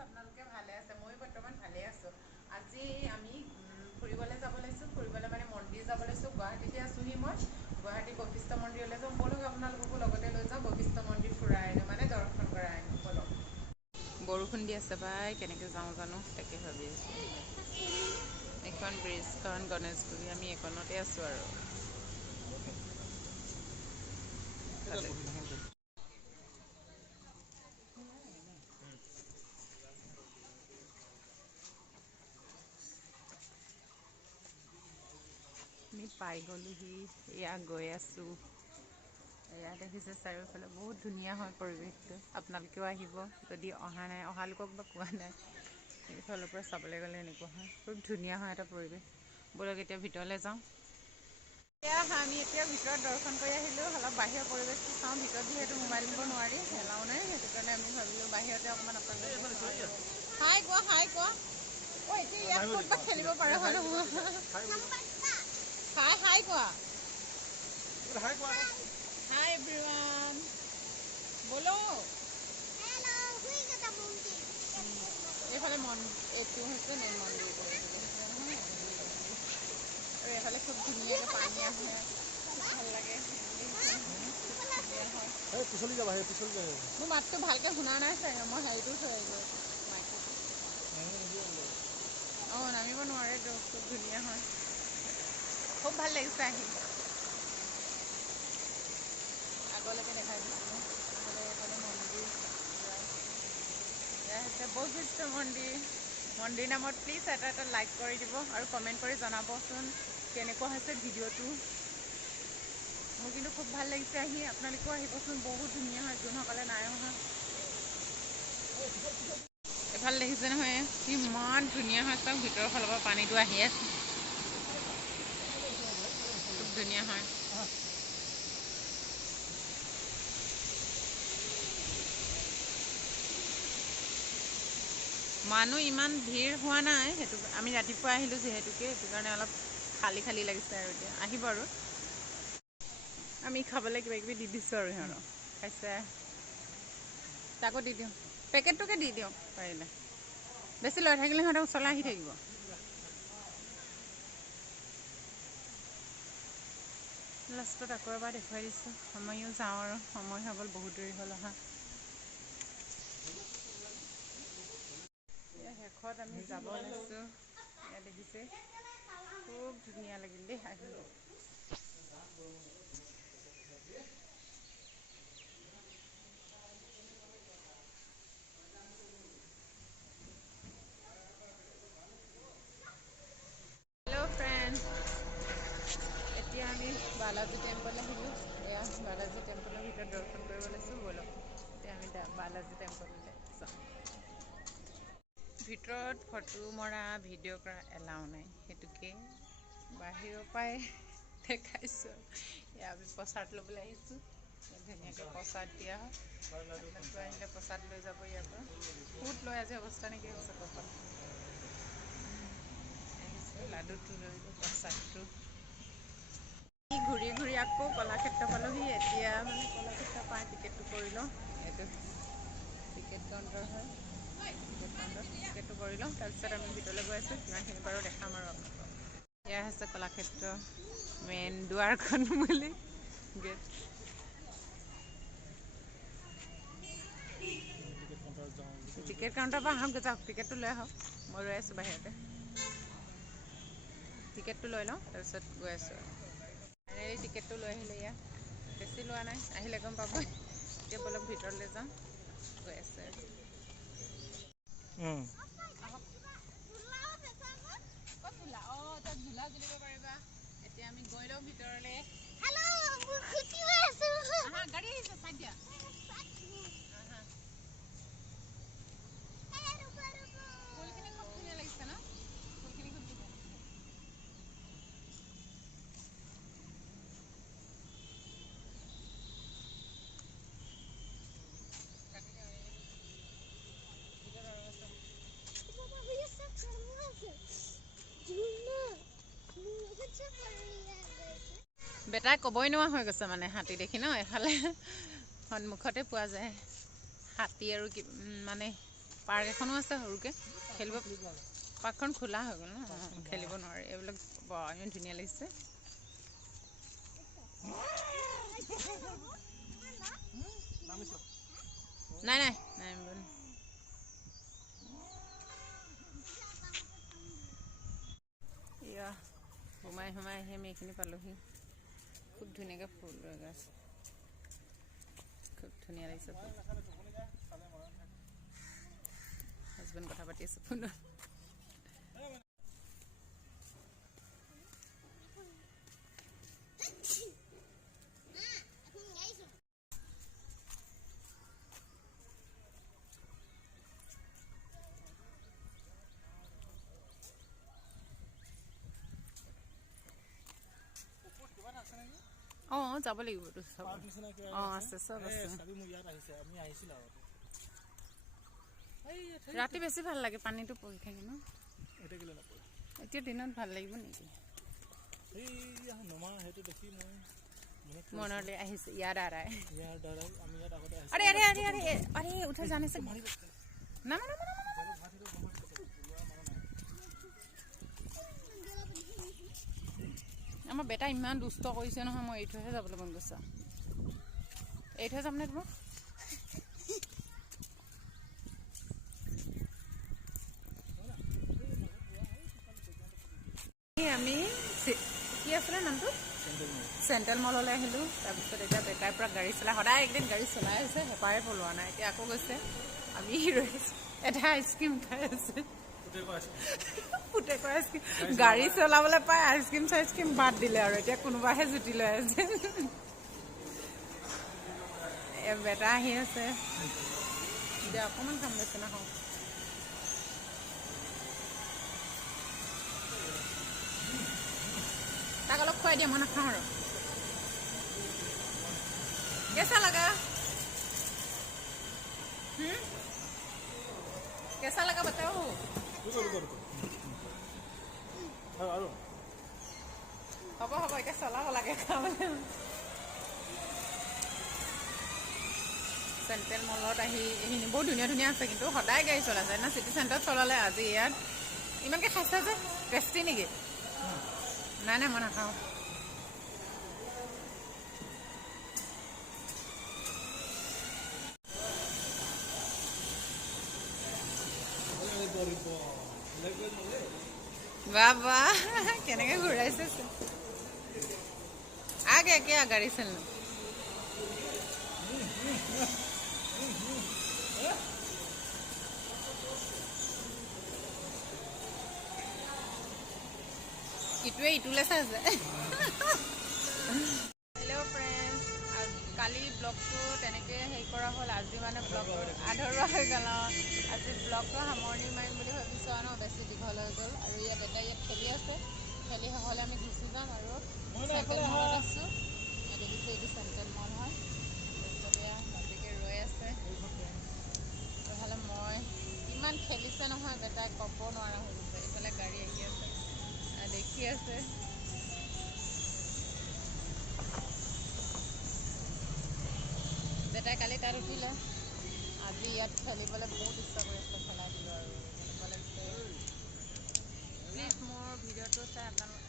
আপোনালোকে ভালে আছে মই বৰ্তমান ভালে আছো আজি আমি ফুৰিবলৈ যাব লৈছো ফুৰিবলৈ মানে মন্দিৰ যাব লৈছো গুৱাহাটীতে আছোহি মই গুৱাহাটী বশিষ্ঠ মন্দিৰলৈ যাওঁ বলক আপোনালোককো লগতে লৈ যাওঁ বশিষ্ঠ মন্দিৰ ফুৰাই আনো মানে দৰ্শন কৰাই আনো বলক বৰষুণ দি আছে পাই কেনেকৈ যাওঁ জানো তাকে ভাবি আছোঁ এইখন ব্ৰিজখন গণেশগুৰি আমি এইখনতে আছোঁ আৰু আমি পাই গ'লোহি এয়া গৈ আছোঁ এয়া দেখিছে চাৰিওফালে বহুত ধুনীয়া হয় পৰিৱেশটো আপোনালোকেও আহিব যদি অহা নাই অহা লোকক বা কোৱা নাই এইফালৰ পৰা চাবলৈ গ'লে এনেকুৱা হয় খুব ধুনীয়া হয় এটা পৰিৱেশ বলক এতিয়া ভিতৰলৈ যাওঁ এয়া আমি এতিয়া ভিতৰত দৰ্শন কৰি আহিলোঁ অলপ বাহিৰৰ পৰিৱেশটো চাওঁ ভিতৰত যিহেতু মোবাইল নিব নোৱাৰি এলাও নাই সেইটো কাৰণে আমি ভাবিলোঁ বাহিৰতে অকণমান হাই কোৱা অঁ এতিয়া ইয়াত ক'ৰবাত খেলিব পাৰে হয় নহয় হাই কোৱা হাই এভৰিৱান বলো এইফালে এইটো হৈছে মেইন মন্দিৰটো নহয় আৰু এইফালে খুব ধুনীয়াকৈ পানী আহে ভাল লাগে মোৰ মাতটো ভালকৈ শুনা নাই চাগে মই হেৰিটো থৈ আহিলোঁ অঁ নামিব নোৱাৰেতো খুব ধুনীয়া হয় খুব ভাল লাগিছে আহি আগলৈকে দেখাই দিছিলোঁ এইফালে মন্দিৰ এয়া হৈছে বশিষ্ঠ মন্দিৰ নামত প্লিজ এটা লাইক কৰি দিব আৰু কমেণ্ট কৰি জনাবচোন কেনেকুৱা হৈছে ভিডিঅ'টো মোৰ কিন্তু খুব ভাল লাগিছে আহি আপোনালোকেও আহিবচোন বহুত ধুনীয়া হয় যোনসকলে নাই অহা এইফালে দেখিছে নহয় ইমান ধুনীয়া হয় চাওক ভিতৰৰ ফালৰ পৰা পানীটো আহি আছে খুব ধুনীয়া হয় মানুহ ইমান ভিৰ হোৱা নাই সেইটো আমি ৰাতিপুৱা আহিলোঁ যিহেতুকে সেইটো কাৰণে অলপ খালী লাগিছে আৰু এতিয়া আহিব আৰু আমি খাবলৈ কিবাকিবি দি দিছোঁ আৰু সিহঁতক খাইছে তাকো দি দিওঁ পেকেটটোকে দি দিওঁ পাৰিলে বেছি লৈ থাকিলে সিহঁতক ওচৰলৈ আহি থাকিব লাষ্টত আকৌ এবাৰ দেখুৱাই দিছোঁ আমিও যাওঁ আৰু সময় হৈ গ'ল বহুত দেৰি হ'ল অহা শেষত আমি যাব লৈছোঁ এয়া দেখিছে খুব ধুনীয়া লাগিল দেই আহি হেল্ল' ফ্ৰেণ্ড এতিয়া আমি বালাজী টেম্পল আহিলোঁ এয়া বালাজী টেম্পলৰ ভিতৰত দৰ্শন কৰিব লৈছোঁ ব'লক এতিয়া আমি বালাজী টেম্পললৈ যাওঁ ভিতৰত ফটো মৰা ভিডিঅ' কৰা এলাও নাই সেইটোকে বাহিৰৰ পৰাই দেখাইছোঁ এয়া আমি প্ৰসাদ ল'বলৈ আহিছোঁ ধুনীয়াকৈ প্ৰসাদ দিয়া হয় আপোনালোকে আহিলে প্ৰসাদ লৈ যাব ইয়াৰ পৰা বহুত লৈ আজি অৱস্থা নাইকিয়া হৈছে প্ৰসাদ আহিছোঁ লাডুটো লৈ প্ৰসাদটো ঘূৰি ঘূৰি আকৌ কলাক্ষেত্ৰ পালোঁহি এতিয়া মানে কলাক্ষেত্ৰ পাই টিকেটটো কৰি লওঁ এইটো টিকেট কাউণ্টাৰ হয় টিকেটটো কৰি লওঁ তাৰপিছত আমি ভিতৰলৈ গৈ আছোঁ কিমানখিনি বাৰু দেখাম আৰু আপোনালোকক এয়া হৈছে কলাক্ষেত্ৰ মেইন দুৱাৰখন বুলি গেট টিকেট কাউণ্টাৰৰ পৰা আহক যাওক টিকেটটো লৈ আহক মই ৰৈ আছোঁ বাহিৰতে টিকেটটো লৈ লওঁ তাৰপিছত গৈ আছোঁ ফাইনেলি টিকেটটো লৈ আহিলে এয়া বেছি লোৱা নাই আহিলে গম পাব এতিয়া বলক ভিতৰলৈ যাওঁ গৈ আছে অঁ তাত ঝুলা ঝুলিব পাৰিবা এতিয়া আমি গৈ লওঁ ভিতৰলৈ গাড়ী আহিছে চাই দিয়া ফুলখিনি খুব ধুনীয়া লাগিছে ন ফুলখিনি খুব ধুনীয়া বেটাই ক'বই নোৱাৰা হৈ গৈছে মানে হাতী দেখি ন এফালে সন্মুখতে পোৱা যায় হাতী আৰু মানে পাৰ্ক এখনো আছে সৰুকৈ খেলিব। পাৰ্কখন খোলা হৈ গ'ল ন, খেলিব নোৱাৰে। এইবিলাক ইমান ধুনীয়া লাগিছে। নাই নাই নাই এয়া সোমাই আহি আমি এইখিনি পালোহি। খুব ধুনীয়াকৈ ফুল লগাইছে, খুব ধুনীয়া লাগিছে ফুল। হাজবেণ্ড কথা পাতি আছে ফোনত। অঁ যাব লাগিব এইটো চাব। অঁ আছে, চব আছে। ৰাতি বেছি ভাল লাগে, পানীটো পৰি থাকে ন। এতিয়া দিনত ভাল লাগিব নেকি? মনলৈ আহিছে ইয়াদ আৰাই। আৰে আৰে আৰে আৰে আৰে উঠে জানিছে না না না না। আমাৰ বেটা ইমান দুষ্ট কৰিছে নহয়, মই এৰি থৈহে যাবলৈ মন গৈছে। এৰি থৈ যামনে তোমাক? আমি কি আছিলে নামটো, চেণ্ট্ৰেল মললৈ আহিলোঁ। তাৰপিছত এতিয়া বেটাৰ পৰা গাড়ী চলাই, সদায় একদিন গাড়ী চলাই আছে, হেঁপাহে পলোৱা নাই। এতিয়া আকৌ গৈছে। আমি এটা আইচক্ৰীম খাই আছে, পুতেকৰ আইচক্ৰীম। গাড়ী চলাবলৈ পাই আইচক্ৰীম চাইচক্ৰীম বাদ দিলে আৰু এতিয়া কোনোবাহে জুতি লৈ আছে। বেটা আহি আছে, এতিয়া অকণমান খাম বেছি নাখাওঁ। তাক অলপ খুৱাই দিয়া, মই নাখাওঁ আৰু। কেঁচা লগা कैसा लगा बताओ? হ'ব এতিয়া চলাব লাগে খাবলৈ। চেণ্ট্ৰেল মলত আহি এইখিনি বহুত ধুনীয়া ধুনীয়া আছে, কিন্তু সদায় গাড়ী চলাইছে না। চিটি চেণ্টাৰত চলালে, আজি ইয়াত ইমানকৈ খাইছে যে। টেষ্টি নেকি? নাই নাই মই নাখাওঁ। বাবা কেনেকৈ ঘূৰাইছে আগে क्या गाड़ी चलना। ইটোৱে ইটোলৈ চাইছে। হেল্ল' ফ্ৰেণ্ডছ, কালি ব্লগটো তেনেকৈ হেৰি কৰা হ'ল। আজি মানে ব্লগটো আধৰুৱা হৈ গ'ল। আজি ব্লগটো সামৰণি মাৰিম বুলি ভাবিছোঁ আৰু বেছি দীঘল হৈ গ'ল। আৰু ইয়াত এটা খেলি আছে, খেলি শেষ হ'লে আমি গুচি যাম। আৰু চেণ্ট্ৰেল মলত আছোঁ, দেখিছোঁ এইটো চেণ্ট্ৰেল মল হয়। তাৰপিছত এয়া বাপেকে ৰৈ আছে। নহ'লে মই ইমান খেলিছে নহয়, বেটাই ক'ব নোৱাৰা হৈ গৈছে। এইফালে গাড়ী আহি আছে, দেখি আছে। বেটাই কালি তাত উঠিলে, আজি ইয়াত খেলিবলৈ বহুত ইচ্ছা কৰি আছে। খেলাই দিলোঁ আৰু এনেকুৱা লাগিছে। প্লিজ মোৰ ভিডিঅ'টো চাই আপোনালোকে